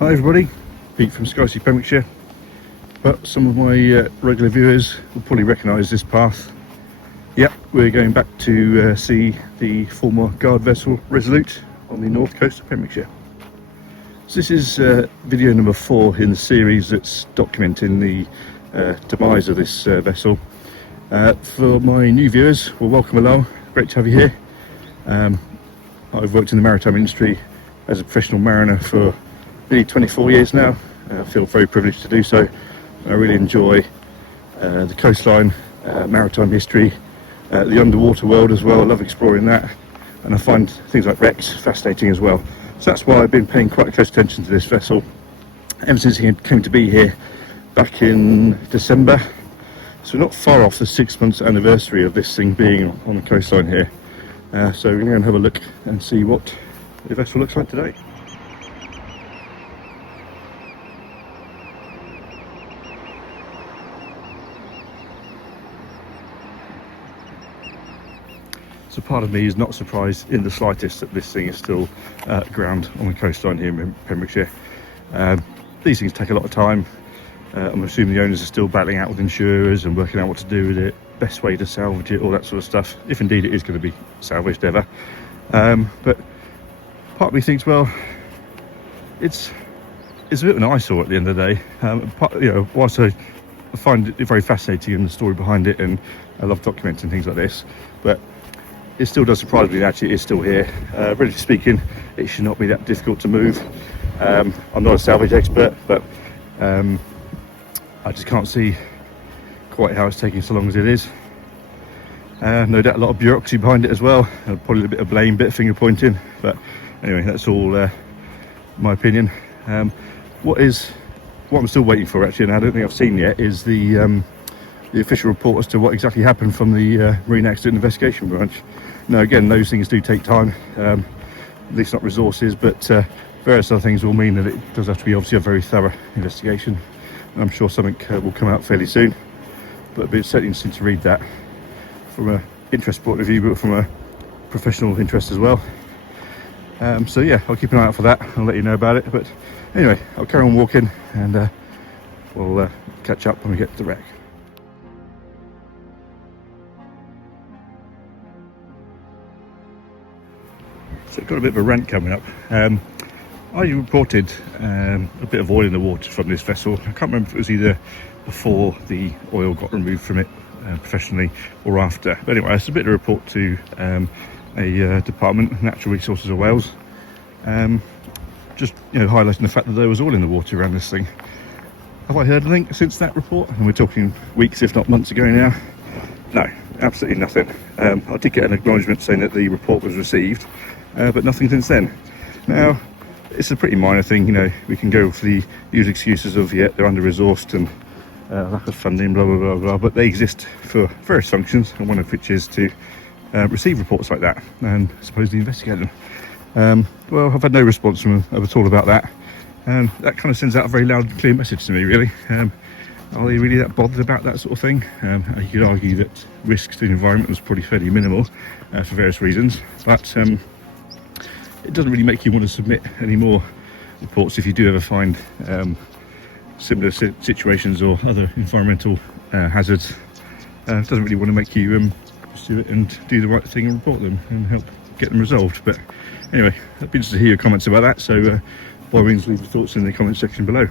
Hi everybody, Pete from Sky.Sea.Pembrokeshire. But some of my regular viewers will probably recognise this path. Yep, we're going back to see the former Guard Vessel Resolute on the north coast of Pembrokeshire. So this is video number 4 in the series that's documenting the demise of this vessel. For my new viewers, well, welcome along, great to have you here. I've worked in the maritime industry as a professional mariner for nearly 24 years now. I feel very privileged to do so. I really enjoy the coastline, maritime history, the underwater world as well. I love exploring that, and I find things like wrecks fascinating as well. So that's why I've been paying quite close attention to this vessel ever since he came to be here back in December. So we're not far off the 6 months anniversary of this thing being on the coastline here. So we're going to have a look and see what the vessel looks like today. So part of me is not surprised in the slightest that this thing is still aground on the coastline here in Pembrokeshire. These things take a lot of time. I'm assuming the owners are still battling out with insurers and working out what to do with it, best way to salvage it, all that sort of stuff, if indeed it is going to be salvaged ever. But part of me thinks, well, it's a bit of an eyesore at the end of the day. Whilst I find it very fascinating and the story behind it, and I love documenting things like this, but it still does surprise me that actually it is still here. Relatively speaking, it should not be that difficult to move. I'm not a salvage expert, but I just can't see quite how it's taking so long as it is. No doubt a lot of bureaucracy behind it as well, probably a bit of blame, bit of finger pointing, but anyway, that's all my opinion. What I'm still waiting for actually, and I don't think I've seen yet, is the official report as to what exactly happened from the Marine Accident Investigation Branch. Now again, those things do take time, at least not resources, but various other things will mean that it does have to be obviously a very thorough investigation. And I'm sure something will come out fairly soon, but it'd be certainly interesting to read that from an interest point of view, but from a professional interest as well. So yeah, I'll keep an eye out for that. I'll let you know about it, but anyway, I'll carry on walking, and we'll catch up when we get to the wreck. So I've got a bit of a rant coming up. I reported a bit of oil in the water from this vessel. I can't remember if it was either before the oil got removed from it professionally or after. But anyway, I submitted a report to a department, Natural Resources of Wales, just highlighting the fact that there was oil in the water around this thing. Have I heard anything since that report? And we're talking weeks, if not months ago now. No, absolutely nothing. I did get an acknowledgement saying that the report was received, but nothing since then. Now, it's a pretty minor thing, we can go for the usual excuses of, yeah, they're under-resourced and lack of funding, blah, blah, blah, blah, but they exist for various functions, and one of which is to receive reports like that and supposedly investigate them. Well, I've had no response from them at all about that, and that kind of sends out a very loud and clear message to me, really. Are they really that bothered about that sort of thing? You could argue that risk to the environment was probably fairly minimal for various reasons, but it doesn't really make you want to submit any more reports if you do ever find similar situations or other environmental hazards. It doesn't really want to make you pursue it and do the right thing and report them and help get them resolved. But anyway, I'd be interested to hear your comments about that, so by all means leave your thoughts in the comment section below.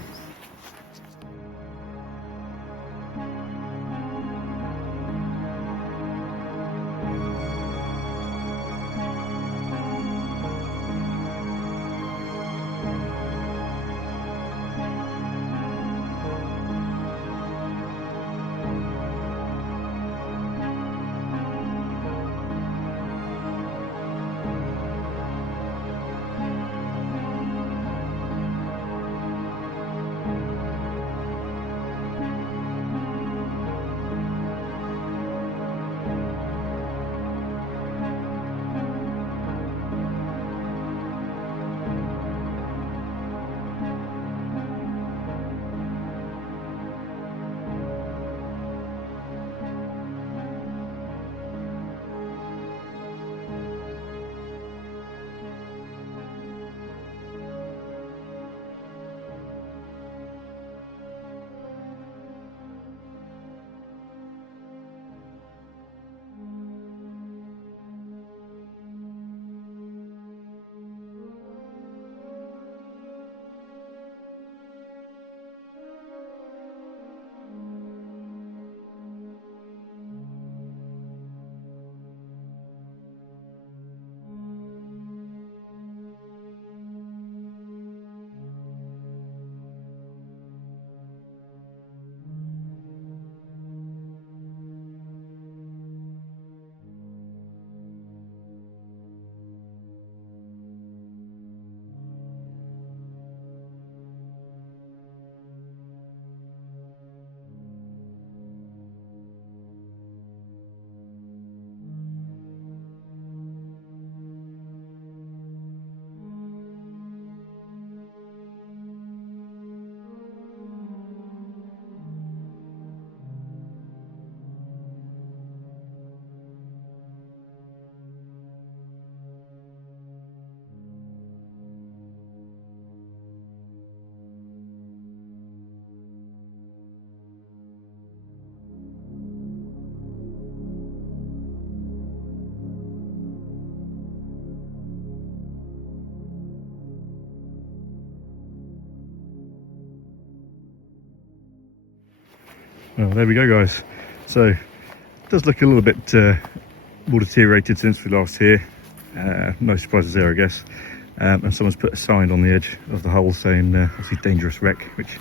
Well, there we go, guys. So it does look a little bit more deteriorated since we last here. No surprises there, I guess. And someone's put a sign on the edge of the hull saying obviously dangerous wreck, which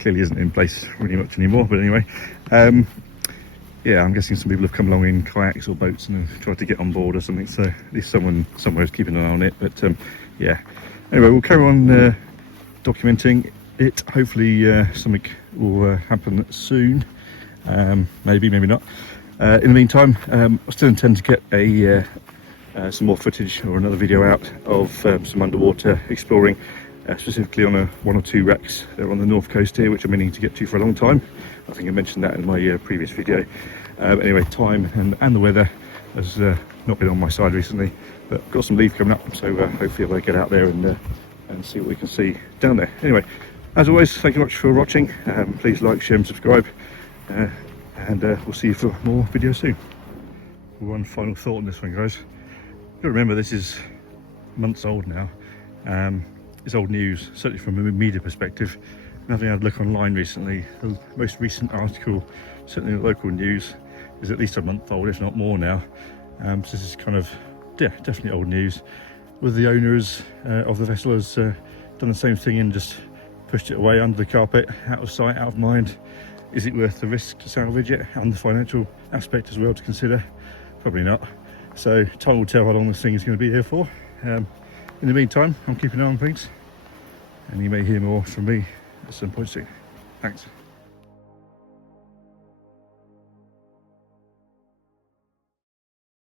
clearly isn't in place really much anymore. But anyway, yeah, I'm guessing some people have come along in kayaks or boats and have tried to get on board or something. So at least someone somewhere is keeping an eye on it. But yeah, anyway, we'll carry on documenting it. Hopefully something will happen soon. Maybe, maybe not. In the meantime, I still intend to get a some more footage or another video out of some underwater exploring, specifically on one or two wrecks that are on the north coast here, which I'm meaning to get to for a long time. I think I mentioned that in my previous video. Anyway, time and the weather has not been on my side recently, but got some leave coming up, so hopefully I'll get out there and see what we can see down there. Anyway, as always, thank you much for watching. Please like, share and subscribe, and we'll see you for more videos soon. One final thought on this one, guys. You've got to remember, this is months old now. It's old news, certainly from a media perspective. Having had a look online recently, the most recent article, certainly in the local news, is at least a month old, if not more now. So this is kind of, yeah, definitely old news. Whether the owners of the vessel has done the same thing and just pushed it away under the carpet, out of sight, out of mind. Is it worth the risk to salvage it, and the financial aspect as well to consider? Probably not. So time will tell how long this thing is going to be here for. In the meantime, I'm keeping an eye on things, and you may hear more from me at some point soon. Thanks.